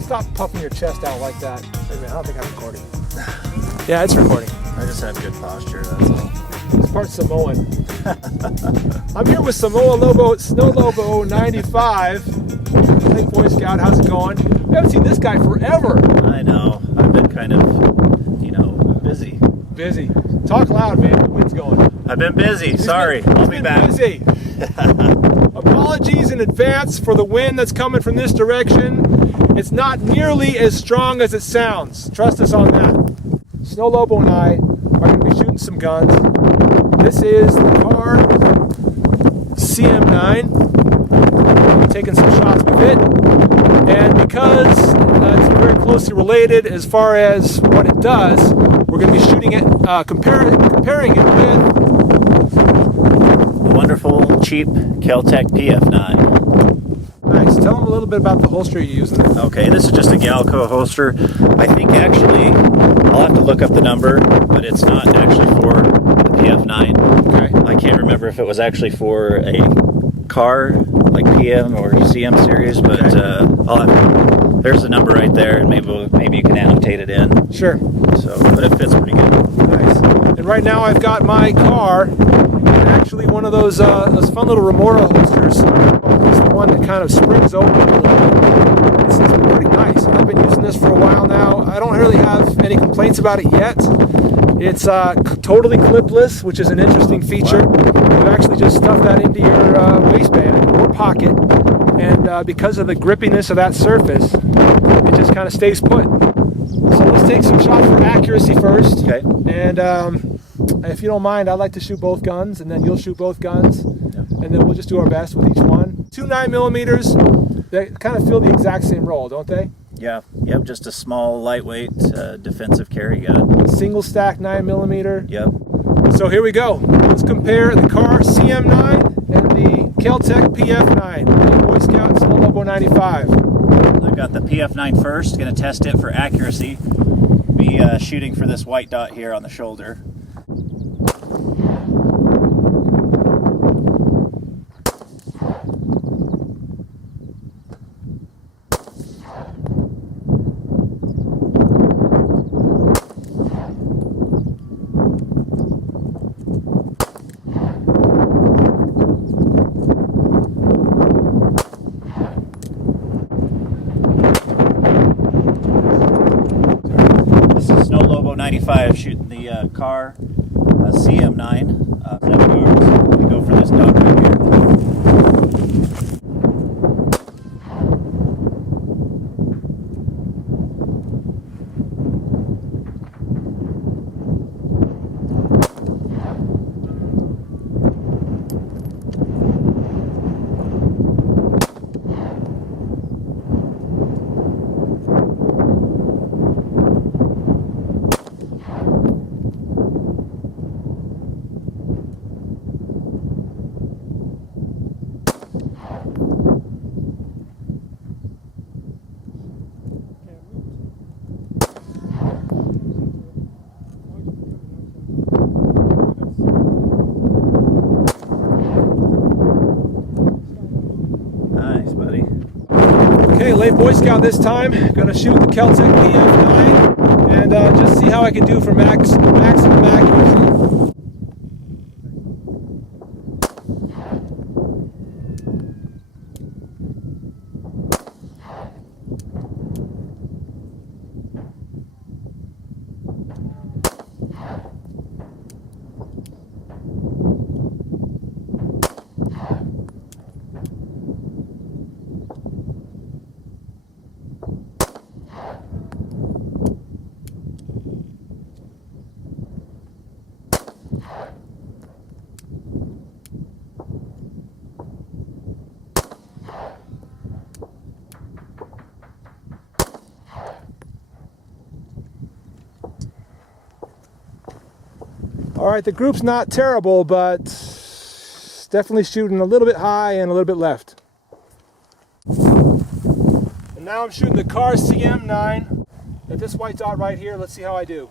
Stop puffing your chest out like that. Wait a minute, I don't think I'm recording. Yeah, it's recording. I just have good posture, that's all. It's part Samoan. I'm here with SnowLobo95. Hey, Boy Scout, how's it going? We haven't seen this guy forever. I know. I've been kind of, busy. Busy. Talk loud, man. The wind's going. I've been busy. Sorry. I'll be back. Busy. Apologies in advance for the wind that's coming from this direction. It's not nearly as strong as it sounds. Trust us on that. SnowLobo and I are going to be shooting some guns. This is the Kahr CM9. We're taking some shots with it. And because it's very closely related as far as what it does, we're going to be shooting it, comparing it with the wonderful, cheap Kel-Tec PF9. Nice. Tell them a little bit about the holster you're using. Okay, this is just a Galco holster. I think actually, I'll have to look up the number, but it's not actually for the PF9. Okay. I can't remember if it was actually for a Kahr, like PM or CM series, but okay. There's the number right there, and maybe you can annotate it in. Sure. So, but it fits pretty good. Nice. And right now I've got my Kahr, actually one of those fun little remora holsters. It's the one that kind of springs open a little bit. It's pretty nice. I've been using this for a while now. I don't really have any complaints about it yet. It's totally clipless, which is an interesting feature. You actually just stuff that into your waistband or pocket, and because of the grippiness of that surface, it just kind of stays put. So let's take some shots for accuracy first. Okay. And if you don't mind, I'd like to shoot both guns, and then you'll shoot both guns, and then we'll just do our best with each one. 2 9mm, they kind of fill the exact same role, don't they? Yeah, yep, just a small, lightweight, defensive carry gun. Single stack 9mm. Yep. So here we go. Let's compare the Kahr CM9 and the Kel-Tec PF9. Boy Scout SnowLobo95. I've got the PF9 first, going to test it for accuracy. Be shooting for this white dot here on the shoulder. SnowLobo95 shooting the Kahr CM9 7 yards. We go for this dot right here. Okay, late Boy Scout this time. Gonna shoot the Kel-Tec PF9 and just see how I can do for maximum accuracy. All right, the group's not terrible, but definitely shooting a little bit high and a little bit left. And now I'm shooting the Kahr CM9 at this white dot right here. Let's see how I do.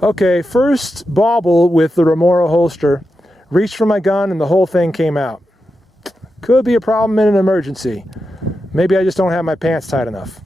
Okay, first bobble with the Remora holster. Reached for my gun and the whole thing came out. Could be a problem in an emergency. Maybe I just don't have my pants tight enough.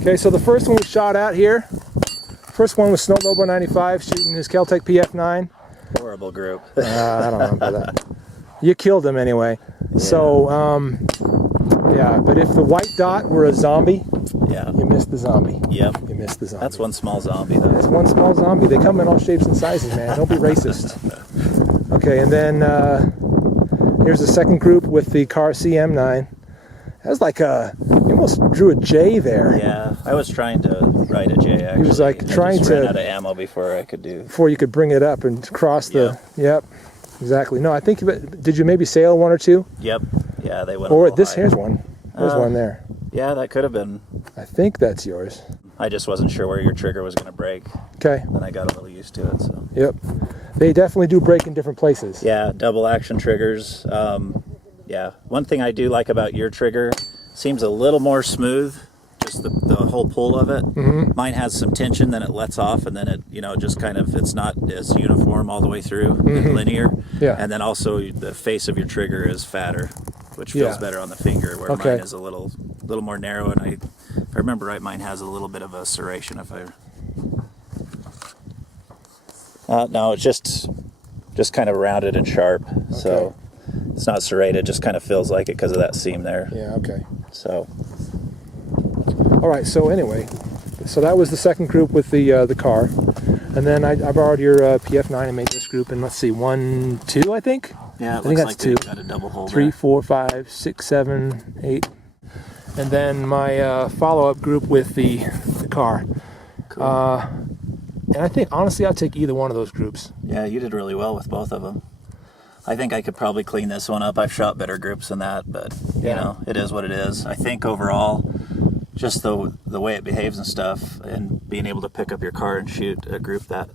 Okay, so the first one we shot at here, first one was SnowLobo95 shooting his Kel-Tec PF9. Horrible group. I don't remember that. You killed him anyway. Yeah. So, yeah, but if the white dot were a zombie, yeah, you missed the zombie. Yep. You missed the zombie. That's one small zombie, though. That's one small zombie. They come in all shapes and sizes, man. Don't be racist. Okay, and then here's the second group with the Kahr CM9. That was like you almost drew a J there. Yeah, I was trying to write a J, actually. He was like trying to... ran out of ammo before you could bring it up and cross the... Yep, exactly. No, I think... Did you maybe sail one or two? Yep. Yeah, they went Or this, here's one. There's one there. Yeah, that could have been. I think that's yours. I just wasn't sure where your trigger was going to break. Okay. Then I got a little used to it, so... Yep. They definitely do break in different places. Yeah, double action triggers. Yeah, one thing I do like about your trigger, seems a little more smooth, just the whole pull of it. Mm-hmm. Mine has some tension, then it lets off, and then it, just kind of, it's not as uniform all the way through, mm-hmm. linear. Yeah. And then also the face of your trigger is fatter, which feels better on the finger, where mine is a little more narrow, and if I remember right, mine has a little bit of a serration. No, it's just kind of rounded and sharp, so... It's not serrated, just kind of feels like it because of that seam there. Yeah, okay. So. All right, so anyway, so that was the second group with the Kahr. And then I borrowed your PF9 and made this group in, let's see, 1, 2, I think? Yeah, I think that's like 2. Got a double hole 3, there. 4, 5, 6, 7, 8. And then my follow-up group with the Kahr. Cool. And I think, honestly, I'll take either one of those groups. Yeah, you did really well with both of them. I think I could probably clean this one up. I've shot better groups than that, but it is what it is. I think overall, just the way it behaves and stuff, and being able to pick up your car and shoot a group that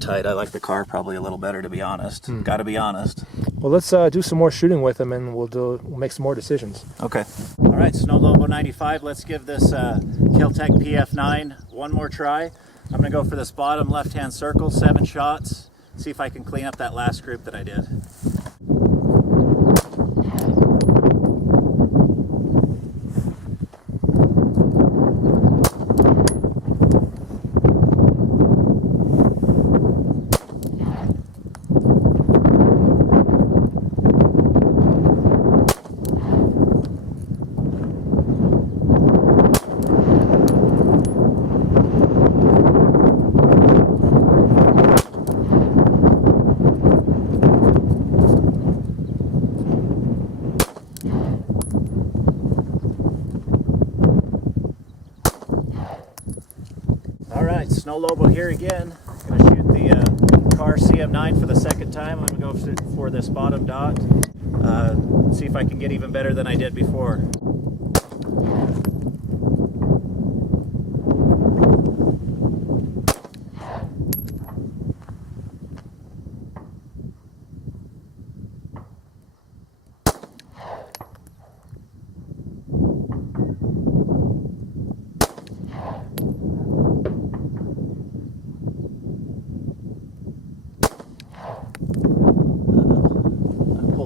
tight, I like the Kahr probably a little better, to be honest. Got to be honest. Well, let's do some more shooting with them, and we'll make some more decisions. Okay. All right, SnowLobo95. Let's give this Kel-Tec PF9 one more try. I'm gonna go for this bottom left-hand circle, 7 shots. See if I can clean up that last group that I did. SnowLobo here again. I'm going to shoot the Kahr CM9 for the second time. I'm going to go for this bottom dot. See if I can get even better than I did before.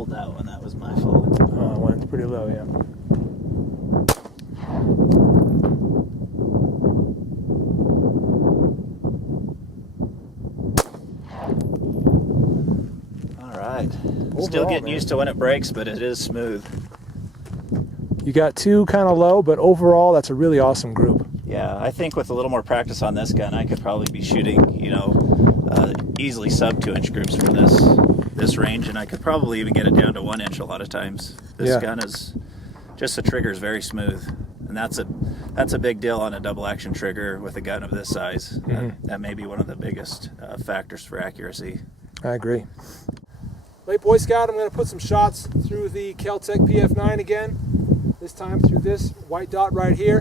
That one, that was my fault. Oh, it went pretty low, yeah. All right. Still getting used to when it breaks, but it is smooth. You got 2 kind of low, but overall, that's a really awesome group. Yeah, I think with a little more practice on this gun, I could probably be shooting, easily sub 2-inch groups from this range, and I could probably even get it down to 1 inch a lot of times. This gun is just, the trigger is very smooth, and that's a big deal on a double action trigger with a gun of this size. Mm-hmm. That may be one of the biggest factors for accuracy. I agree. Late Boy Scout, I'm going to put some shots through the Kel-Tec PF9 again, this time through this white dot right here.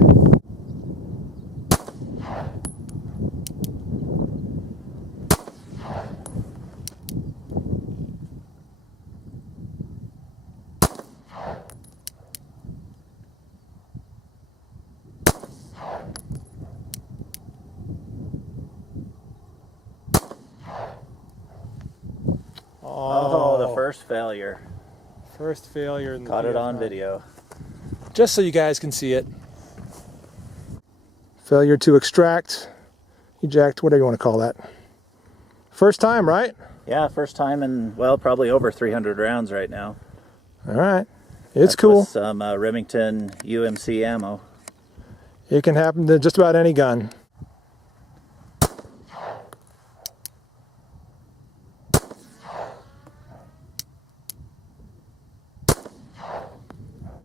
First failure. First failure in the Caught it on PF9. video. Just so you guys can see it. Failure to extract, eject, whatever you want to call that. First time, right? Yeah, first time in, well, probably over 300 rounds right now. All right. It's That's cool. with some Remington UMC ammo. It can happen to just about any gun.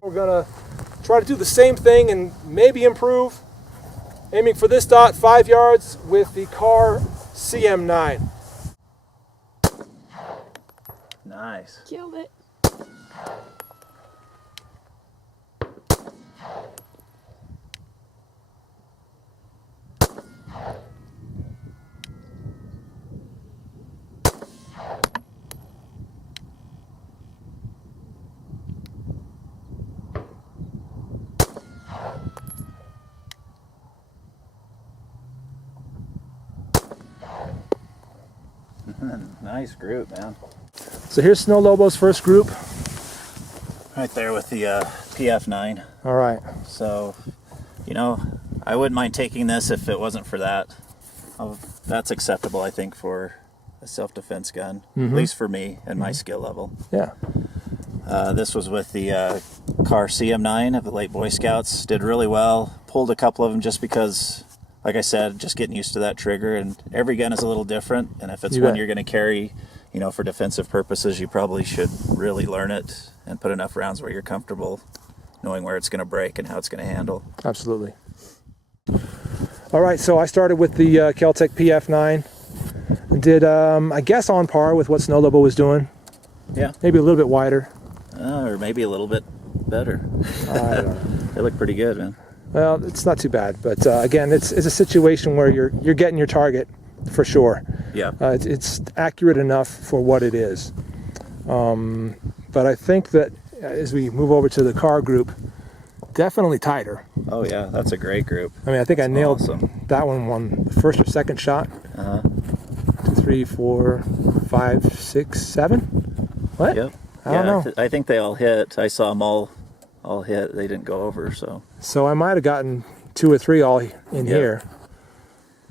We're gonna try to do the same thing and maybe improve. Aiming for this dot 5 yards with the Kahr CM9. Nice. Killed it. Nice group, man. So here's SnowLobo's first group. Right there with the PF9. All right. So, you know, I wouldn't mind taking this if it wasn't for that. That's acceptable, I think, for a self-defense gun, at least for me and my skill level. Yeah. This was with the Kahr CM9 of the late Boy Scouts. Did really well. Pulled a couple of them just because, like I said, just getting used to that trigger. And every gun is a little different. And if it's one you're going to carry, you know, for defensive purposes, you probably should really learn it and put enough rounds where you're comfortable knowing where it's going to break and how it's going to handle. Absolutely. All right, so I started with the Kel-Tec PF9 and did, I guess, on par with what SnowLobo was doing. Yeah. Maybe a little bit wider. Or maybe a little bit better. I don't know. They look pretty good, man. Well, it's not too bad, but again, it's a situation where you're getting your target for sure. Yeah. It's accurate enough for what it is. But I think that as we move over to the Kahr group, definitely tighter. Oh yeah, that's a great group. I mean, I think I nailed awesome. that one the first or second shot. 2, 3, 4, 5, 6, 7. What? Yep. I don't know. I think they all hit. I saw them all hit. They didn't go over, so. So I might have gotten 2 or 3 all in here.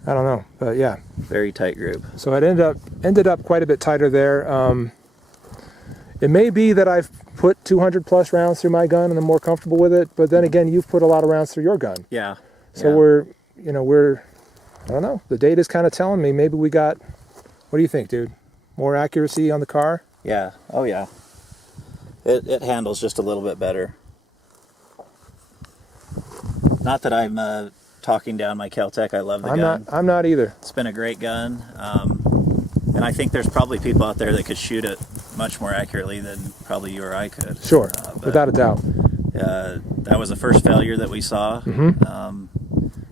I don't know, but yeah. Very tight group. So it ended up quite a bit tighter there. It may be that I've put 200 plus rounds through my gun and I'm more comfortable with it, but then again, you've put a lot of rounds through your gun. Yeah. So I don't know, the data's kind of telling me maybe we got, what do you think, dude? More accuracy on the Kahr? Yeah. Oh yeah. It handles just a little bit better. Not that I'm talking down my Kel-Tec. I love the gun. I'm not either. It's been a great gun. And I think there's probably people out there that could shoot it much more accurately than probably you or I could. Sure, without a doubt. That was the first failure that we saw. Kind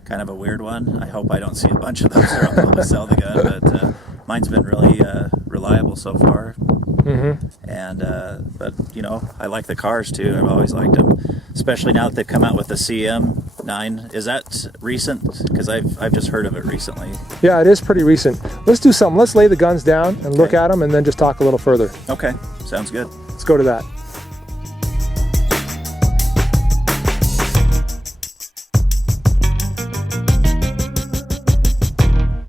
of a weird one. I hope I don't see a bunch of those or I'll probably sell the gun, but mine's been really reliable so far. And but you know, I like the Kahrs too. I've always liked them, especially now that they've come out with the CM9. Is that recent? Because I've just heard of it recently. Yeah, it is pretty recent. Let's do something. Let's lay the guns down and look at them and then just talk a little further. Okay, sounds good. Let's go to that.